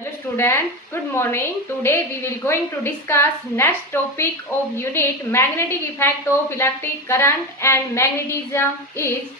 Hello student, good morning. Today we will going to discuss next topic of unit magnetic effect of electric current and magnetism is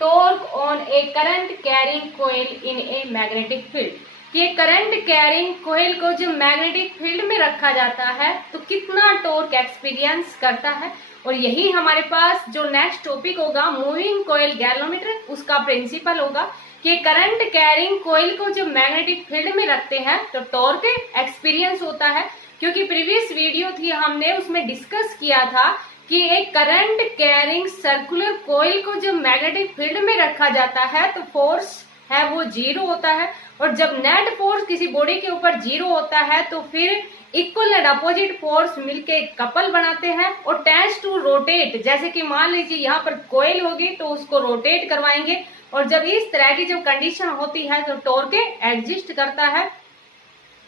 torque on a current carrying coil in a magnetic field. कि current carrying कोयल को जो magnetic field में रखा जाता है तो कितना torque experience करता है, और यही हमारे पास जो नेक्स्ट टॉपिक होगा मूविंग कोयल गैल्वेनोमीटर उसका प्रिंसिपल होगा कि करंट कैरिंग कोयल को जो मैग्नेटिक फील्ड में रखते हैं तो टॉर्क एक्सपीरियंस होता है। क्योंकि प्रीवियस वीडियो थी हमने उसमें डिस्कस किया था कि एक करंट कैरिंग सर्कुलर कोयल को जो मैग्नेटिक फील्ड में रखा जाता है तो फोर्स है वो जीरो होता है, और जब नेट फोर्स किसी बॉडी के ऊपर जीरो होता है तो फिर इक्वल एंड अपोजिट फोर्स मिलके कपल बनाते हैं और टेंड्स टू रोटेट। जैसे कि मान लीजिए यहाँ पर कोयल होगी तो उसको रोटेट करवाएंगे, और जब इस तरह की जब कंडीशन होती है तो टॉर्क एग्जिस्ट करता है।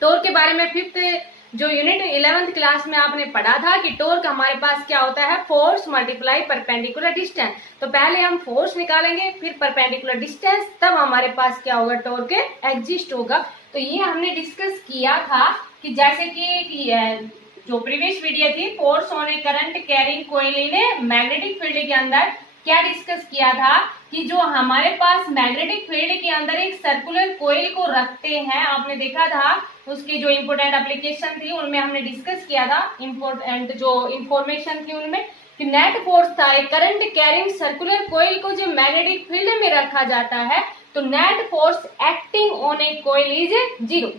टॉर्क के बारे में फिफ्थ जो यूनिट 11th क्लास में आपने पढ़ा था कि टॉर्क हमारे पास क्या होता है, फोर्स मल्टीप्लाई परपेंडिकुलर डिस्टेंस। तो पहले हम फोर्स निकालेंगे फिर परपेंडिकुलर डिस्टेंस, तब हमारे पास क्या होगा, टॉर्क एग्जिस्ट होगा। तो ये हमने डिस्कस किया था कि जैसे कि जो प्रीवियस वीडियो थी force on a current carrying coil in magnetic field के अंदर क्या डिस्कस किया था कि जो हमारे पास मैग्नेटिक फील्ड के अंदर एक सर्कुलर कोइल को रखते हैं, आपने देखा था उसकी जो इम्पोर्टेंट एप्लीकेशन थी उनमें हमने डिस्कस किया था, इम्पोर्टेंट जो इंफॉर्मेशन थी उनमें कि नेट फोर्स था एक करंट कैरिंग सर्कुलर कोइल को जो मैग्नेटिक फील्ड में रखा जाता है तो net force acting on a coil is zero.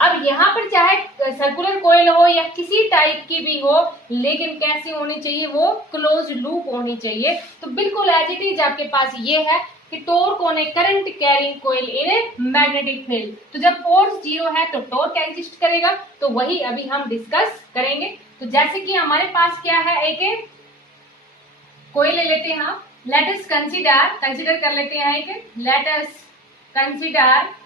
अब यहाँ पर चाहे सर्कुलर कोइल हो या किसी टाइप की भी हो, लेकिन कैसी होनी चाहिए, वो क्लोज लूप होनी चाहिए। तो बिल्कुल एज इट इज आपके पास ये है कि torque on a current carrying coil in a magnetic field. तो जब फोर्स जीरो है तो टॉर्क एग्जिस्ट करेगा, तो वही अभी हम डिस्कस करेंगे। तो जैसे कि हमारे पास क्या है, एक कोइल ले लेते हैं हम, लेट अस कंसीडर कर लेते हैं एक, let us consider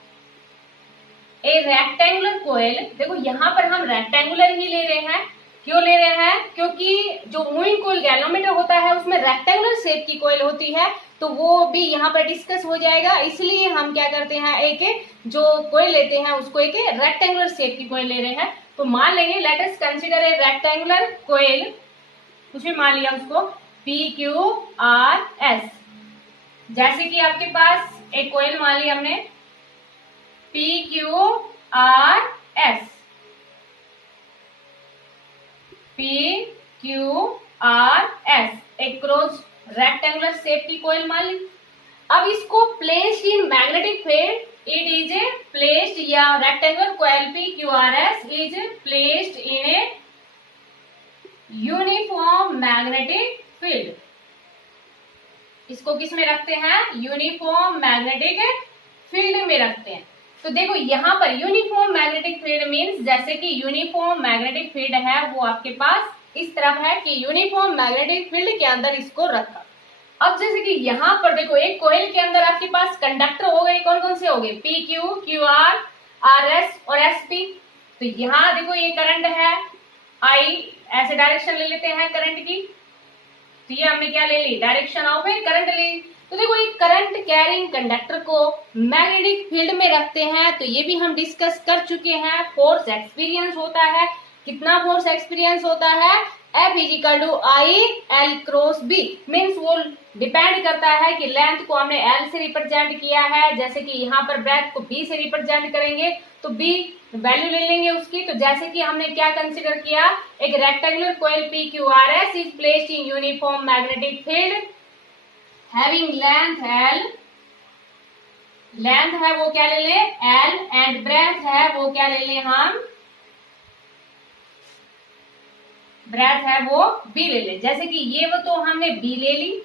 a rectangular coil. देखो यहाँ पर हम रेक्टेंगुलर ही ले रहे हैं, क्यों ले रहे हैं, क्योंकि जो मूविंग कोयल गैल्वेनोमीटर होता है उसमें रेक्टेंगुलर शेप की कोयल होती है, तो वो भी यहाँ पर डिस्कस हो जाएगा। इसलिए हम क्या करते हैं, एक जो कोयल लेते हैं उसको एक रेक्टेंगुलर शेप की कोयल ले रहे हैं। तो मान लेंगे let us consider a rectangular coil, कुछ भी मान लिया उसको, PQRS। जैसे कि आपके पास एक कोयल मान ली हमने PQRS, एक क्रॉस रेक्टेंगुलर शेप की कोयल मान ली। अब इसको placed in magnetic field, it is a placed, या rectangular coil PQRS is placed in a uniform magnetic field. इसको किस में रखते हैं, यूनिफॉर्म मैग्नेटिक फील्ड में रखते हैं। तो देखो यहाँ पर यूनिफॉर्म मैग्नेटिक फील्ड मींस जैसे कि यूनिफॉर्म मैग्नेटिक फील्ड है वो आपके पास इस तरफ है कि यूनिफॉर्म मैग्नेटिक फील्ड के अंदर इसको रखा। अब जैसे कि यहाँ पर देखो एक कोयल के अंदर आपके पास कंडक्टर हो गए, कौन कौन से हो गए, PQ, QR, RS और SP। तो यहाँ देखो ये करंट है I, ऐसे डायरेक्शन ले लेते हैं करंट की, तो ये हमने क्या ले ली, डायरेक्शन ऑफ ए करंट ली। तो देखो एक करंट कैरिंग कंडक्टर को मैग्नेटिक फील्ड में रखते हैं, तो ये भी हम डिस्कस कर चुके हैं। फोर्स एक्सपीरियंस होता है, कितना फोर्स एक्सपीरियंस होता है, F is equal to I L cross B, means वो डिपेंड करता है कि लेंथ को हमने L से रिप्रेजेंट किया है, जैसे कि यहाँ पर ब्रेथ को B से रिप्रेजेंट करेंगे तो B वैल्यू ले लेंगे उसकी। तो जैसे कि हमने क्या कंसिडर किया, एक rectangular coil PQRS is placed in uniform magnetic field having length L, length है वो क्या ले ले L, एंड ब्रेथ है वो क्या ले ले हम, ब्रेथ है वो B ले ले। जैसे कि ये वो तो हमने B ले ली,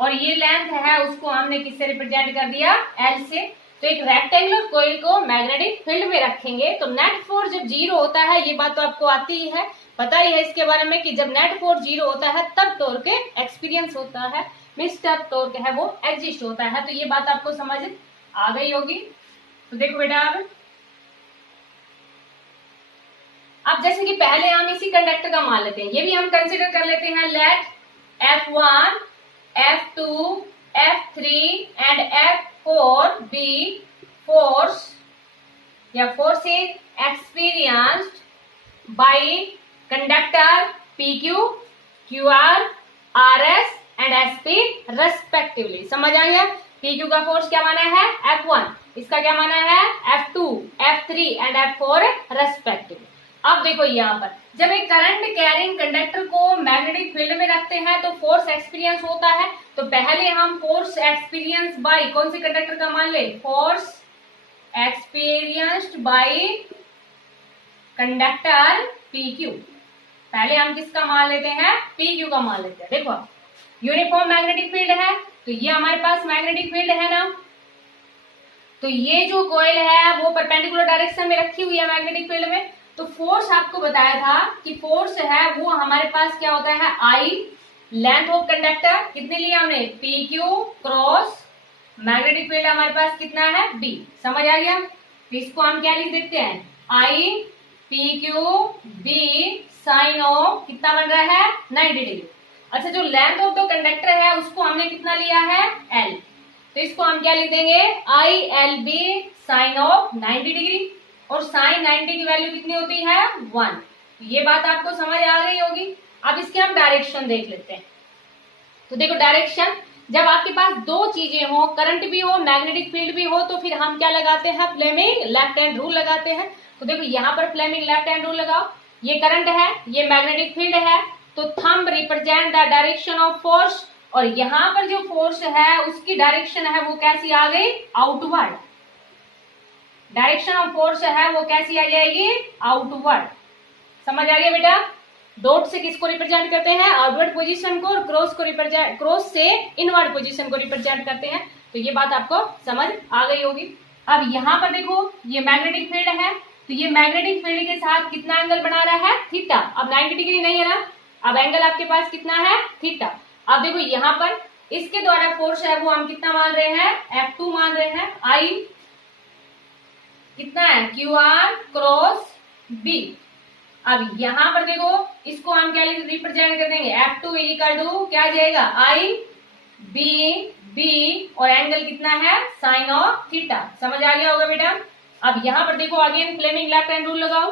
और ये लेंथ है उसको हमने किससे रिप्रेजेंट कर दिया, L से। तो एक रेक्टेंगुलर कोइल को मैग्नेटिक फील्ड में रखेंगे तो नेट फोर्स जब जीरो होता है, ये बात तो आपको आती ही है, पता ही है इसके बारे में कि जब नेट फोर्स जीरो होता है तब टॉर्क एक्सपीरियंस होता है, मींस तब टॉर्क है वो एग्जिस्ट होता है। तो ये बात आपको समझ आ गई होगी। तो देखो बेटा अब जैसे कि पहले हम इसी कंडक्टर का मान लेते हैं, ये भी हम कंसिडर कर लेते हैं, let F1, F2, F3 and F4 be force या force is experienced by conductor PQ, QR, RS and SP respectively. समझ आ गया? PQ का फोर्स क्या माना है? F1, इसका क्या माना है? F2, F3 and F4 respectively. अब देखो यहाँ पर जब एक करंट कैरिंग कंडक्टर को मैग्नेटिक फील्ड में रखते हैं तो फोर्स एक्सपीरियंस होता है। तो पहले हम फोर्स एक्सपीरियंस बाय कौन से कंडक्टर का मान ले? Force experienced by conductor PQ। पहले हम किसका मान लेते हैं? PQ का मान लेते हैं। देखो यूनिफॉर्म मैग्नेटिक फील्ड है तो ये हमारे पास मैग्नेटिक फील्ड है ना, तो ये जो कॉइल है वो परपेंडिकुलर डायरेक्शन में रखी हुई है मैग्नेटिक फील्ड में। तो फोर्स आपको बताया था कि फोर्स है वो हमारे पास क्या होता है? I, लेंथ ऑफ कंडक्टर कितनी लिया हमने? PQ क्रॉस मैग्नेटिक फील्ड हमारे पास कितना है? B। समझ आ गया? तो इसको हम क्या लिख देते हैं? I PQ B sine of कितना बन रहा है? 90 डिग्री। अच्छा जो लेंथ ऑफ द कंडक्टर है उसको हमने कितना लिया है? L। तो इसको हम क्या लिख देंगे? ILB sine of 90 degree. और साइन 90 की वैल्यू कितनी होती है? 1। ये बात आपको समझ आ गई होगी। अब इसके हम डायरेक्शन देख लेते हैं। तो देखो डायरेक्शन, जब आपके पास दो चीजें हो, करंट भी हो मैग्नेटिक फील्ड भी हो, तो फिर हम क्या लगाते हैं? फ्लेमिंग लेफ्ट हैंड रूल लगाते हैं। तो देखो यहाँ पर फ्लेमिंग लेफ्ट हैंड रूल लगाओ। ये करंट है, ये मैग्नेटिक फील्ड है, तो thumb represent the direction of force. और यहाँ पर जो फोर्स है उसकी डायरेक्शन है वो कैसी आ गई? आउटवर्ड। डायरेक्शन ऑफ फोर्स है वो कैसी आ जाएगी? आउटवर्ड। समझ आ गया बेटा? डॉट से किसको रिप्रेजेंट करते हैं? आउटवर्ड पोजीशन को, और क्रॉस से इनवर्ड पोजीशन को रिप्रेजेंट करते हैं। तो ये बात आपको समझ आ गई होगी। अब यहाँ पर देखो ये मैग्नेटिक फील्ड है, तो ये मैग्नेटिक फील्ड के साथ कितना एंगल बना रहा है? थीटा। अब 90 डिग्री नहीं है ना, अब एंगल आपके पास कितना है? थीटा। अब देखो यहाँ पर इसके द्वारा फोर्स है वो हम कितना मान रहे हैं? F2 मान रहे हैं। I कितना है? QR cross B। अब यहाँ पर देखो इसको हम क्या रिप्रेजेंट कर देंगे? F2 इक्वल टू क्या आ जाएगा? IB और एंगल कितना है? Sine of theta. समझ आ गया होगा बेटा? अब यहाँ पर देखो again Fleming left hand rule लगाओ।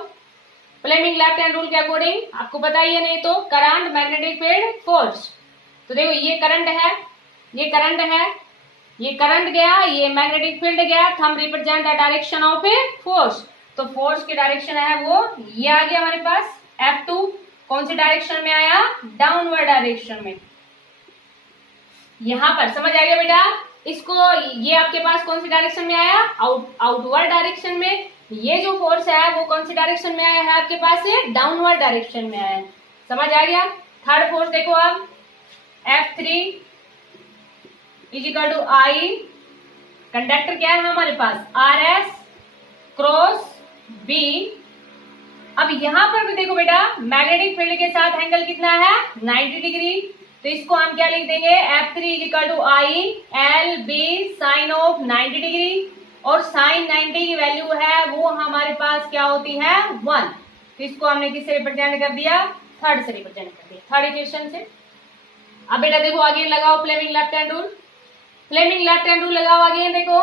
फ्लेमिंग लेफ्ट हैंड रूल के अकॉर्डिंग आपको पता ही है नहीं तो करंट मैग्नेटिक फील्ड फोर्स। तो देखो ये करंट है, ये करंट है, ये करंट गया, ये मैग्नेटिक फील्ड गया, thumb represent the direction of a force. तो फोर्स की डायरेक्शन है वो ये आ गया हमारे पास F2। कौन सी डायरेक्शन में आया? डाउनवर्ड डायरेक्शन में। यहां पर समझ आ गया बेटा? इसको ये आपके पास कौन सी डायरेक्शन में आया? आउटवर्ड डायरेक्शन में। ये जो फोर्स है वो कौन सी डायरेक्शन में आया है आपके पास? से डाउनवर्ड डायरेक्शन में आया है। समझ आ गया? थर्ड फोर्स देखो आप, F3 is equal to I, conductor क्या है हमारे पास? RS cross B। अब यहां पर भी देखो बेटा मैग्नेटिक फील्ड के साथ एंगल कितना है? 90 डिग्री। तो इसको हम क्या लिख देंगे? F3 is equal to ILB sine of 90 degree. और साइन 90 की वैल्यू है वो हमारे पास क्या होती है? 1। तो इसको हमने किससे रिप्रेजेंट कर दिया? थर्ड से रिप्रेजेंट कर दिया, थर्ड इक्वेशन से। अब बेटा देखो आगे लगाओ Fleming left hand rule. Fleming left hand rule लगाओ आगे। देखो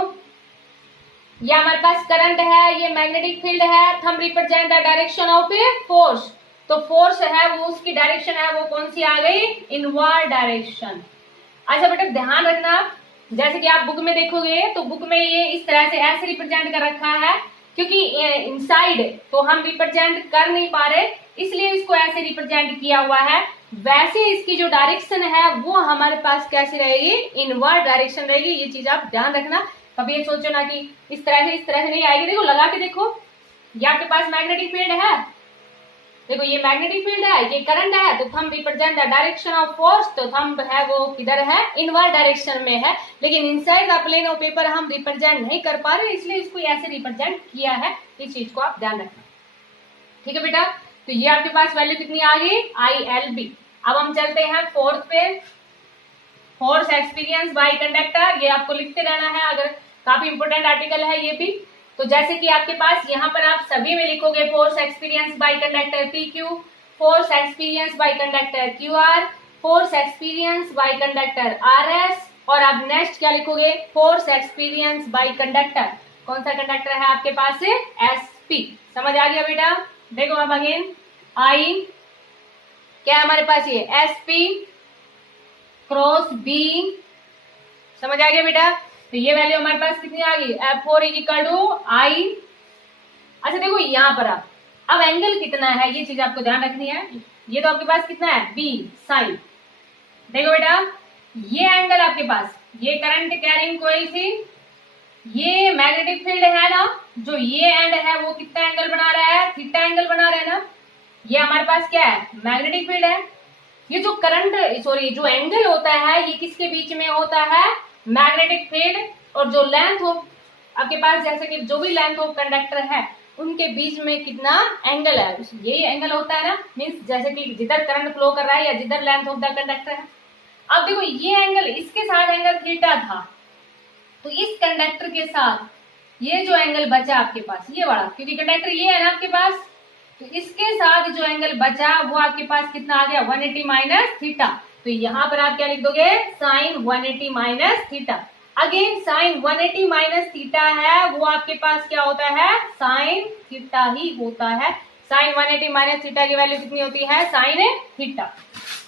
ये हमारे पास करंट है, ये मैग्नेटिक फील्ड है, thumb represent the direction of a force. तो फोर्स है वो उसकी डायरेक्शन है वो कौन सी आ गई? Inward direction. अच्छा बेटा ध्यान रखना, जैसे कि आप बुक में देखोगे तो बुक में ये इस तरह से ऐसे रिप्रेजेंट कर रखा है, क्योंकि इनसाइड तो हम रिप्रेजेंट कर नहीं पा रहे इसलिए इसको ऐसे रिप्रेजेंट किया हुआ है। वैसे इसकी जो डायरेक्शन है वो हमारे पास कैसी रहेगी? इनवर्ड डायरेक्शन रहेगी। ये चीज आप ध्यान रखना, कभी ये सोचो ना कि इस तरह से नहीं आएगी। देखो लगा के देखो, ये आपके पास मैग्नेटिक फील्ड है, देखो ये मैग्नेटिक फील्ड है, ये करंट है, तो thumb represent the direction of force. तो थंब है वो किधर है? इनवर्ड डायरेक्शन में है। लेकिन inside the plane of paper हम रिप्रेजेंट नहीं कर पा रहे इसलिए इसको ऐसे रिप्रेजेंट किया है। इस चीज को आप ध्यान रखना, ठीक है बेटा? तो ये आपके पास वैल्यू कितनी आ गई? ILB। अब हम चलते हैं फोर्थ पे, फोर्स एक्सपीरियंस बाय कंडक्टर। ये आपको लिखते रहना है, अगर काफी इंपोर्टेंट आर्टिकल है ये भी। तो जैसे कि आपके पास यहाँ पर आप सभी में लिखोगे force experience by conductor PQ, force experience by conductor QR, force experience by conductor RS, और आप नेक्स्ट क्या लिखोगे? फोर्स एक्सपीरियंस बाय कंडक्टर कौन सा कंडक्टर है आपके पास से? Sp। समझ आ गया बेटा? देखो अब अगेन I क्या है हमारे पास? ये Sp क्रॉस B। समझ आ गया बेटा? तो ये वैल्यू हमारे पास कितनी आ गई? F4 is equal to I। अच्छा देखो यहाँ पर आप अब एंगल कितना है ये चीज आपको ध्यान रखनी है। ये तो आपके पास कितना है? B sine. देखो बेटा ये एंगल आपके पास, ये करंट कैरिंग कॉइल थी, ये मैग्नेटिक फील्ड है ना, जो ये एंड है वो कितना एंगल बना रहा है? थीटा एंगल बना रहा है ना। ये हमारे पास क्या है? मैग्नेटिक फील्ड है। ये जो करंट सॉरी जो एंगल होता है ये किसके बीच में होता है? मैग्नेटिक फील्ड और जो लेंथ हो आपके पास, जैसे कि जो भी लेंथ ऑफ कंडक्टर है उनके बीच में कितना एंगल है, यही एंगल होता है ना। मीन्स जैसे कि जिधर करंट फ्लो कर रहा है या जिधर लेंथ ऑफ द कंडक्टर है। अब देखो ये एंगल, इसके साथ एंगल थीटा था, तो इस कंडक्टर के साथ ये जो एंगल बचा आपके पास ये वाला, क्योंकि कंडक्टर ये है ना आपके पास, तो इसके साथ जो एंगल बचा वो आपके पास कितना आ गया? 180 माइनस थीटा। तो यहाँ पर आप क्या लिख दोगे? Sine 180 minus theta. Again sine 180 minus theta है वो आपके पास क्या होता है? साइन थीटा ही होता है। साइन 180 माइनस थीटा की वैल्यू कितनी होती है? Sine theta.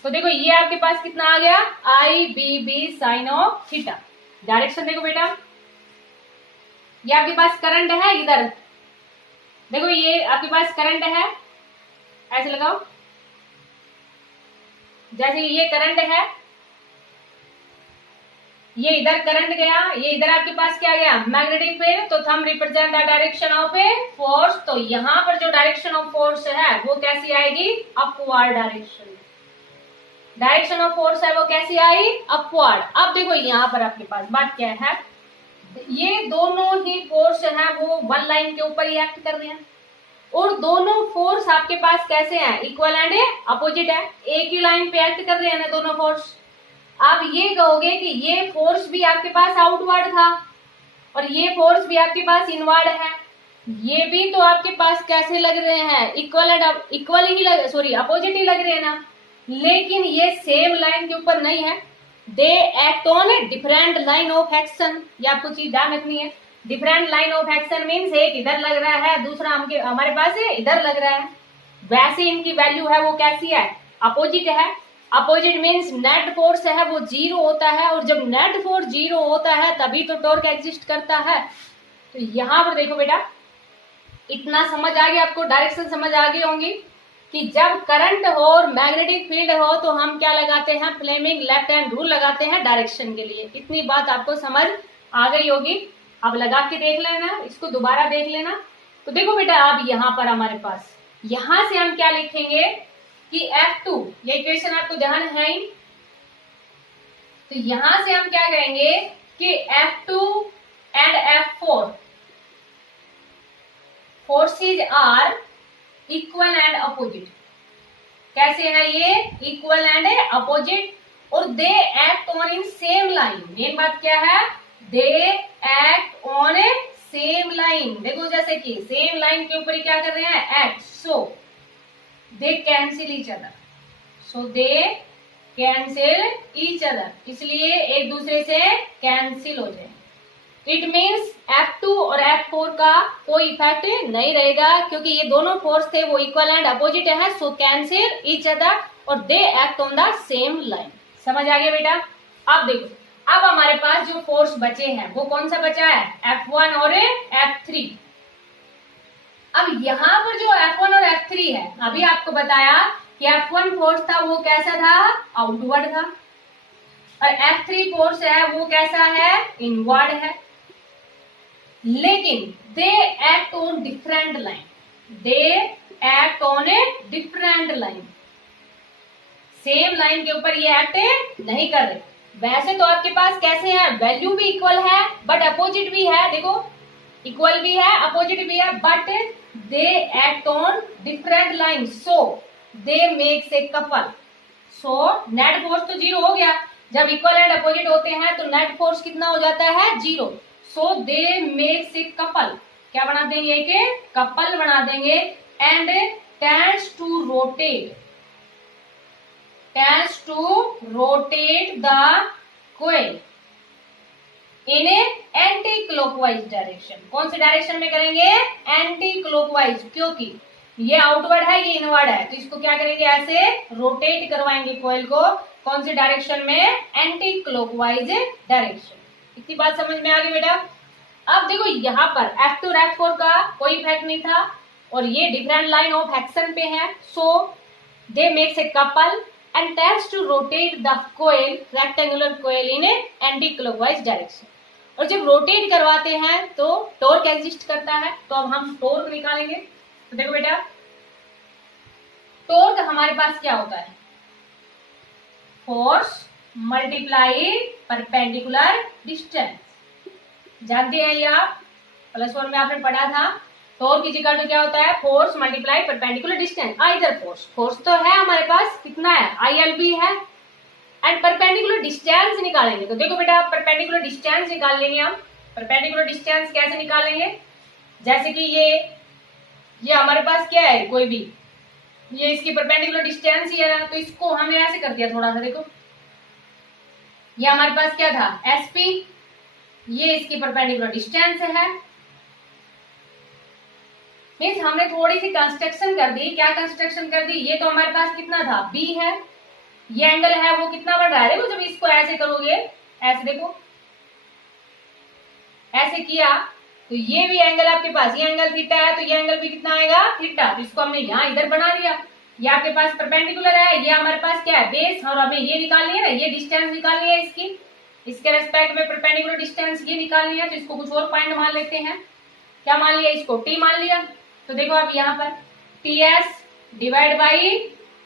तो देखो ये आपके पास कितना आ गया? I B B sine of theta. Direction देखो बेटा, ये आपके पास करंट है इधर, देखो ये आपके पास करंट है, ऐसे लगाओ, जैसे ये करंट है, ये इधर करंट गया, ये इधर आपके पास क्या गया? Magnetic field. तो thumb represent the direction of a force. तो यहाँ पर जो डायरेक्शन ऑफ फोर्स है वो कैसी आएगी? Upward direction. Direction of force है वो कैसी आई? अपवर्ड। अब देखो यहाँ पर आपके पास बात क्या है, ये दोनों ही फोर्स है वो वन लाइन के ऊपर ही एक्ट कर रहे हैं, और दोनों फोर्स आपके पास कैसे हैं? इक्वल एंड अपोजिट है, एक ही लाइन पे एक्ट कर रहे हैं ना दोनों फोर्स। आप ये कहोगे कि ये फोर्स भी आपके पास आउटवर्ड था और ये फोर्स भी आपके पास इनवर्ड है, ये भी तो आपके पास कैसे लग रहे हैं? इक्वल ही लग, सॉरी अपोजिट ही लग रहे हैं ना, लेकिन ये सेम लाइन के ऊपर नहीं है। They act on different line of action. ये आपको चीज ध्यान रखनी है। Different line of action means एक इधर लग रहा है, दूसरा हमारे पास इधर लग रहा है, वैसे इनकी वैल्यू है वो कैसी है? अपोजिट है। अपोजिट मीन्स नेट फोर्स है वो जीरो होता है, और जब नेट फोर्स जीरो होता है तभी तो टॉर्क एग्जिस्ट करता है। तो यहाँ पर देखो बेटा, इतना समझ आ गया आपको, डायरेक्शन समझ आ गई होंगी कि जब करंट हो और मैग्नेटिक फील्ड हो तो हम क्या लगाते हैं? फ्लेमिंग लेफ्ट हैंड रूल लगाते हैं डायरेक्शन के लिए। इतनी बात आपको समझ आ गई होगी। अब लगा के देख लेना, इसको दोबारा देख लेना। तो देखो बेटा अब यहाँ पर हमारे पास यहां से हम क्या लिखेंगे कि F2, ये इक्वेशन आपको ध्यान है ही, तो यहां से हम क्या करेंगे कि F2 एंड F4 forces are equal and opposite. कैसे है ये? इक्वल एंड अपोजिट, और they act on in same line. Main बात क्या है? They act on a same line. देखो जैसे कि सेम लाइन के ऊपर ही क्या कर रहे हैं? एक्ट। सो दे कैंसिल ईच अदर। सो दे कैंसिल ईच अदर, इसलिए एक दूसरे से कैंसिल हो जाए। इट मीन्स F2 और F4 का कोई इफेक्ट नहीं रहेगा, क्योंकि ये दोनों फोर्स थे वो इक्वल एंड अपोजिट है। सो कैंसिल ईच अदर और they act on the same line. समझ आ गया बेटा? अब देखो, अब हमारे पास जो फोर्स बचे हैं वो कौन सा बचा है? F1 और F3। अब यहाँ पर जो F1 और F3 है, अभी आपको बताया कि F1 फोर्स था वो कैसा था? आउटवर्ड था, और F3 फोर्स है वो कैसा है? इनवर्ड है। लेकिन दे act on different line, they act on a different line. Same line के ऊपर ये एक्ट नहीं कर रहे। वैसे तो आपके पास कैसे है? वैल्यू भी इक्वल है बट अपोजिट भी है। देखो इक्वल भी है अपोजिट भी है, but they act on different line, so they makes a couple. So net force तो जीरो हो गया, जब इक्वल एंड अपोजिट होते हैं तो नेट फोर्स कितना हो जाता है? Zero. So they makes a couple. क्या बना देंगे? एक कपल बना देंगे। And tends to rotate, tends to rotate the coil in anti clockwise direction. कौन से डायरेक्शन में करेंगे? एंटी क्लॉकवाइज, क्योंकि ये आउटवर्ड है, ये इनवर्ड है, तो इसको क्या करेंगे? ऐसे रोटेट करवाएंगे कॉइल को। कौन से डायरेक्शन में? Anti clockwise direction. इतनी बात समझ में आ गई बेटा? अब देखो यहाँ पर F2 और F4 का कोई इफेक्ट नहीं था और ये डिफरेंट लाइन ऑफ एक्शन पे है, so they makes a couple and test to rotate the coil, rectangular coil in anti clockwise direction. और जब रोटेट करवाते हैं तो टॉर्क एग्जिस्ट करता है, तो अब हम टॉर्क निकालेंगे। तो देखो बेटा, टॉर्क हमारे पास क्या होता है? Force multiply perpendicular distance. जानते हैं ये आप, +1 में आपने पढ़ा था। टॉर्क इज इक्वल टू क्या होता है? Force multiply perpendicular distance. Either force तो है हमारे पास, कितना है? ILB है, एंड परपेंडिकुलर डिस्टेंस निकालेंगे। तो देखो बेटा, परपेंडिकुलर डिस्टेंस निकाल लेंगे हम। परपेंडिकुलर डिस्टेंस कैसे निकालेंगे? जैसे कि ये हमारे पास क्या है? कोई भी, ये इसकी परपेंडिकुलर डिस्टेंस ही है, तो इसको हमने ऐसे कर दिया थोड़ा सा। देखो ये हमारे पास क्या था? SP, ये इसकी परपेंडिकुलर डिस्टेंस है। मीन्स हमने थोड़ी सी कंस्ट्रक्शन कर दी। क्या कंस्ट्रक्शन कर दी? ये तो हमारे पास कितना था? B है, ये एंगल है वो कितना बढ़ रहा है? देखो जब इसको ऐसे करोगे, ऐसे देखो, ऐसे किया तो ये भी एंगल आपके पास, ये एंगल थीटा है, तो ये एंगल भी कितना आएगा? थीटा। तो इसको हमने यहाँ इधर बना दिया। ये आपके पास परपेंडिकुलर है, ये हमारे पास क्या है? बेस, और हमें ये निकालनी है ना, ये डिस्टेंस निकालनी है इसकी, इसके रेस्पेक्ट में परपेंडिकुलर डिस्टेंस ये निकालनी है। तो इसको कुछ और पॉइंट मान लेते हैं। क्या मान लिया? इसको T मान लिया। तो देखो अब यहाँ पर TS डिवाइड बाई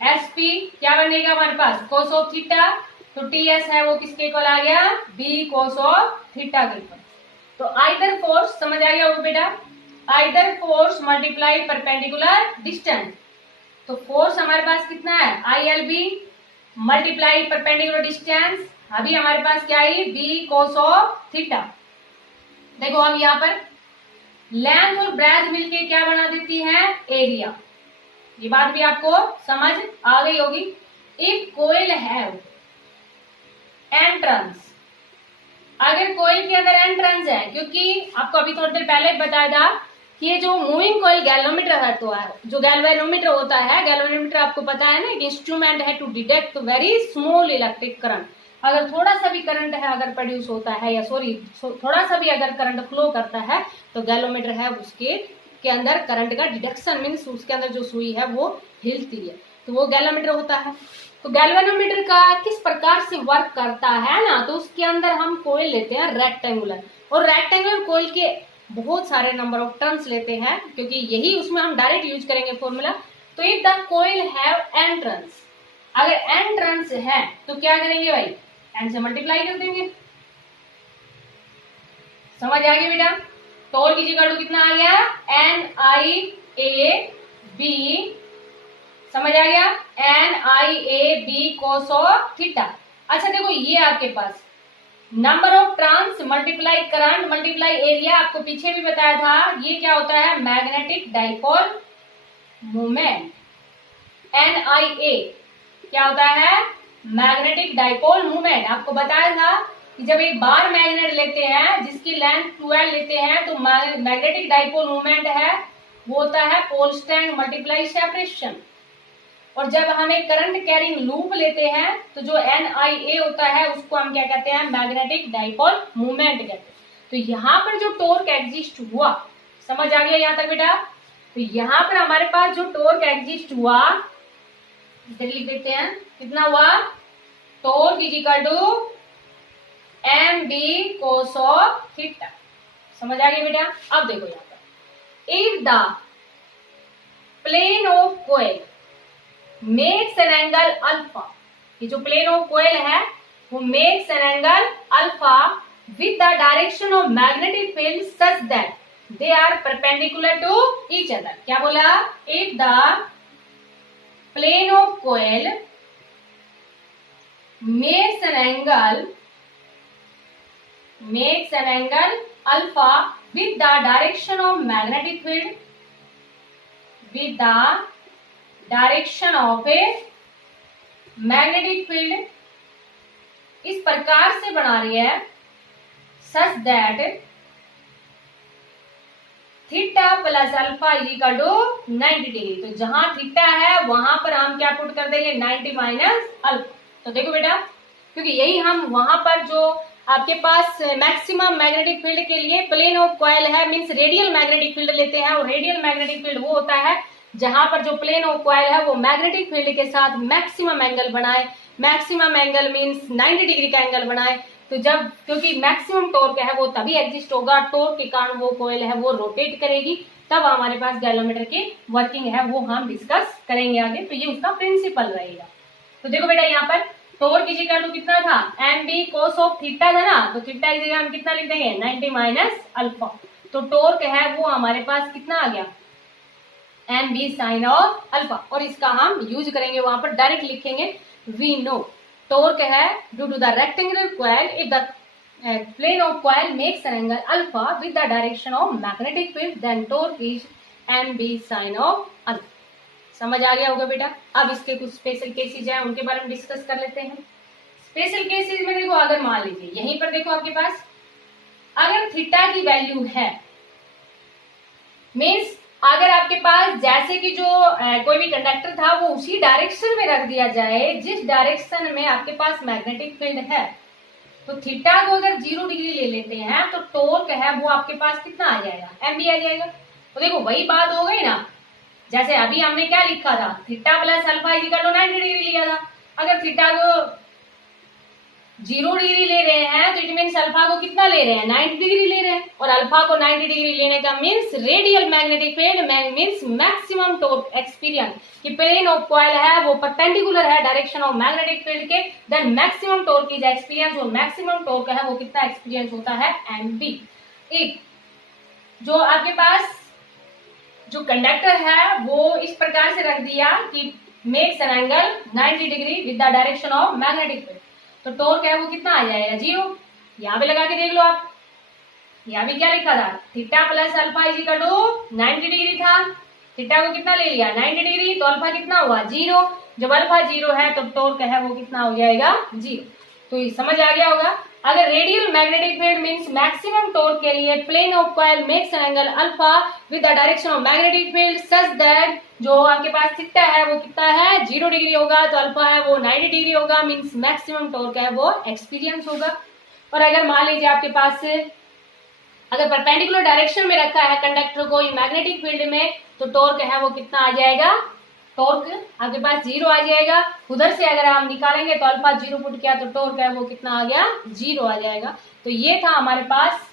SP क्या बनेगा हमारे पास? cos of theta. तो TS है वो किसके इक्वल आ गया? B cos ऑफ थीटा के इक्वल। तो आइदर फोर्स, समझ आ गया वो बेटा? Either force multiply perpendicular distance. तो फोर्स हमारे पास कितना है? ILB मल्टीप्लाई परपेंडिकुलर डिस्टेंस, अभी हमारे पास क्या है? B cos of theta. देखो हम यहाँ पर लेंथ और ब्रेथ मिलके क्या बना देती है? एरिया। ये बात भी आपको समझ आ गई होगी। इफ कोयल हैव एंट्रेंस, अगर कोयल के अंदर एंट्रेंस है, क्योंकि आपको अभी थोड़ी देर पहले बताया था कि ये जो मूविंग कोयल गैल्वेनोमीटर है, तो है जो गैल्वेनोमीटर होता है, गैल्वेनोमीटर आपको पता है ना, एक इंस्ट्रूमेंट है to detect very small electric current. अगर थोड़ा सा भी करंट है अगर प्रोड्यूस होता है, या सॉरी थोड़ा सा भी अगर करंट फ्लो करता है, तो गैल्वेनोमीटर है उसके के अंदर करंट का डिटेक्शन, मीन्स उसके अंदर जो सुई है वो हिलती है, तो वो गैल्वेनोमीटर होता है। तो गैल्वेनोमीटर का किस प्रकार से वर्क करता है ना, तो उसके अंदर हम कोयल लेते हैं रेक्टेंगुलर, और रेक्टेंगुलर कोयल के बहुत सारे नंबर ऑफ टर्न्स लेते हैं, क्योंकि यही उसमें हम डायरेक्ट यूज करेंगे फॉर्मूला। तो if the coil have entrance, अगर एंट्रेंस है तो क्या करेंगे भाई? एन से मल्टीप्लाई कर देंगे। समझ आ गई बेटा? टॉर्क इज इक्वल टू कितना आ गया? NIAB, समझ आ गया? NIAB cos of theta. अच्छा देखो ये आपके पास number of turns multiply current multiply area, आपको पीछे भी बताया था, ये क्या होता है? Magnetic dipole moment. NIA क्या होता है? Magnetic dipole movement. आपको बताया था कि जब एक बार मैग्नेट लेते हैं जिसकी लेंथ 12 लेते हैं, तो मैग्नेटिक डाइपोल मूवमेंट है वो होता है पोल स्ट्रेंथ मल्टीप्लाई सेपरेशन। और जब हम एक करंट कैरिंग लूप लेते हैं, तो जो NIA होता है उसको हम क्या कहते हैं? मैग्नेटिक डाइपोल मूवमेंट कहते हैं। तो यहाँ पर जो टॉर्क एग्जिस्ट हुआ, समझ आ गया यहाँ तक बेटा? तो यहाँ पर हमारे पास जो टॉर्क एग्जिस्ट हुआ, इधर लिख देते हैं, कितना हुआ? Torque is equal to MB cos of theta. समझ आ गया बेटा? अब देखो यहाँ पर, if the plane of coil makes an angle alpha, ये जो प्लेन ऑफ कोयल है वो makes an angle alpha with the direction of magnetic field such that they are perpendicular to each other. क्या बोला? If the plane of coil makes an angle alpha with the direction of magnetic field, with the direction of a magnetic field, इस प्रकार से बना रही है such that theta plus alpha is equal to 90 degree. तो जहां theta है वहां पर हम क्या पुट कर देंगे 90 माइनस अल्फा। तो देखो बेटा, क्योंकि यही हम वहां पर जो आपके पास मैक्सिमम मैग्नेटिक फील्ड के लिए प्लेन ऑफ कॉइल है, मींस रेडियल मैग्नेटिक फील्ड लेते हैं। और रेडियल मैग्नेटिक फील्ड वो होता है जहां पर जो प्लेन ऑफ कॉइल है वो मैग्नेटिक फील्ड के साथ मैक्सिमम एंगल बनाए। मैक्सिमम एंगल मींस 90 डिग्री का एंगल बनाए। तो जब, क्योंकि मैक्सिमम टॉर्क है वो तभी एग्जिस्ट होगा, टॉर्क के कारण वो कॉइल है वो रोटेट करेगी, तब हमारे पास गैल्वेनोमीटर की वर्किंग है वो हम डिस्कस करेंगे आगे। तो ये उसका प्रिंसिपल रहेगा। तो देखो बेटा, यहाँ पर टॉर्क इज इक्वल टू कितना था, M B cos of theta था ना, तो थीटा की जगह हम कितना लिख देंगे 90 माइनस अल्फा। तो टॉर्क है वो हमारे पास कितना आ गया M B sine of alpha. और इसका हम यूज करेंगे वहां पर, डायरेक्ट लिखेंगे वी नो टॉर्क है due to the rectangular coil if the plane of coil makes an angle alpha with the direction of magnetic field, then torque is mb sin of alpha। समझ आ गया होगा बेटा। अब इसके कुछ स्पेशल केसेज हैं, उनके बारे में डिस्कस कर लेते हैं। स्पेशल केसेज में देखो, अगर मान लीजिए यहीं पर देखो आपके पास अगर थीटा की वैल्यू है, मीन्स अगर आपके पास जैसे कि जो कोई भी कंडक्टर था वो उसी डायरेक्शन में रख दिया जाए जिस डायरेक्शन में आपके पास मैग्नेटिक फील्ड है, तो थीटा को अगर 0 डिग्री ले लेते हैं तो टॉर्क है वो आपके पास कितना आ जाएगा एमबी आ जाएगा। तो देखो वही बात हो गई ना, जैसे अभी हमने क्या लिखा था theta plus alpha is equal to 90 degree लिया था। अगर थीटा को 0 डिग्री ले रहे हैं तो इट मीन्स अल्फा को कितना ले रहे हैं 90 डिग्री ले रहे हैं। और अल्फा को 90 डिग्री लेने का means radial magnetic field means maximum torque experience, कि प्लेन ऑफ कॉइल है वो परपेंडिकुलर है डायरेक्शन ऑफ मैग्नेटिक फील्ड के, then maximum torque is experience. और मैक्सिमम टॉर्क है वो कितना एक्सपीरियंस होता है एमबी। एक जो आपके पास जो कंडक्टर है वो इस प्रकार से रख दिया कि makes an angle 90 degree with the direction of magnetic field, तो टॉर्क है वो कितना आ जाएगा 0। यहाँ पे लगा के देख लो आप, यहाँ भी क्या लिखा था theta plus alpha is equal to 90 degree था, थीटा को कितना ले लिया 90 डिग्री, तो अल्फा कितना हुआ 0। जब अल्फा 0 है तो टॉर्क है वो कितना हो जाएगा 0। तो ये समझ आ गया होगा। अगर radial magnetic field means maximum torque के लिए plane of coil makes an angle alpha with the direction of magnetic field such that जो आपके पास थीटा है वो कितना है 0 डिग्री होगा, तो अल्फा है वो 90 डिग्री होगा, मींस मैक्सिमम टॉर्क है वो एक्सपीरियंस होगा। और अगर मान लीजिए आपके पास से अगर परपेंडिकुलर डायरेक्शन में रखा है कंडक्टर को मैग्नेटिक फील्ड में, तो टॉर्क है वो कितना आ जाएगा, टॉर्क आपके पास 0 आ जाएगा। उधर से अगर हम निकालेंगे तो अल्फा 0 पुट किया तो टॉर्क है वो कितना आ गया 0 आ जाएगा। तो ये था हमारे पास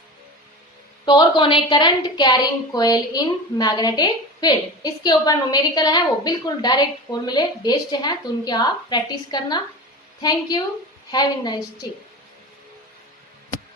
torque on a current carrying coil in magnetic field. इसके ऊपर न्यूमेरिकल है वो बिल्कुल डायरेक्ट फॉर्मूले बेस्ड है, तो उनके आप प्रैक्टिस करना। Thank you, have a nice day.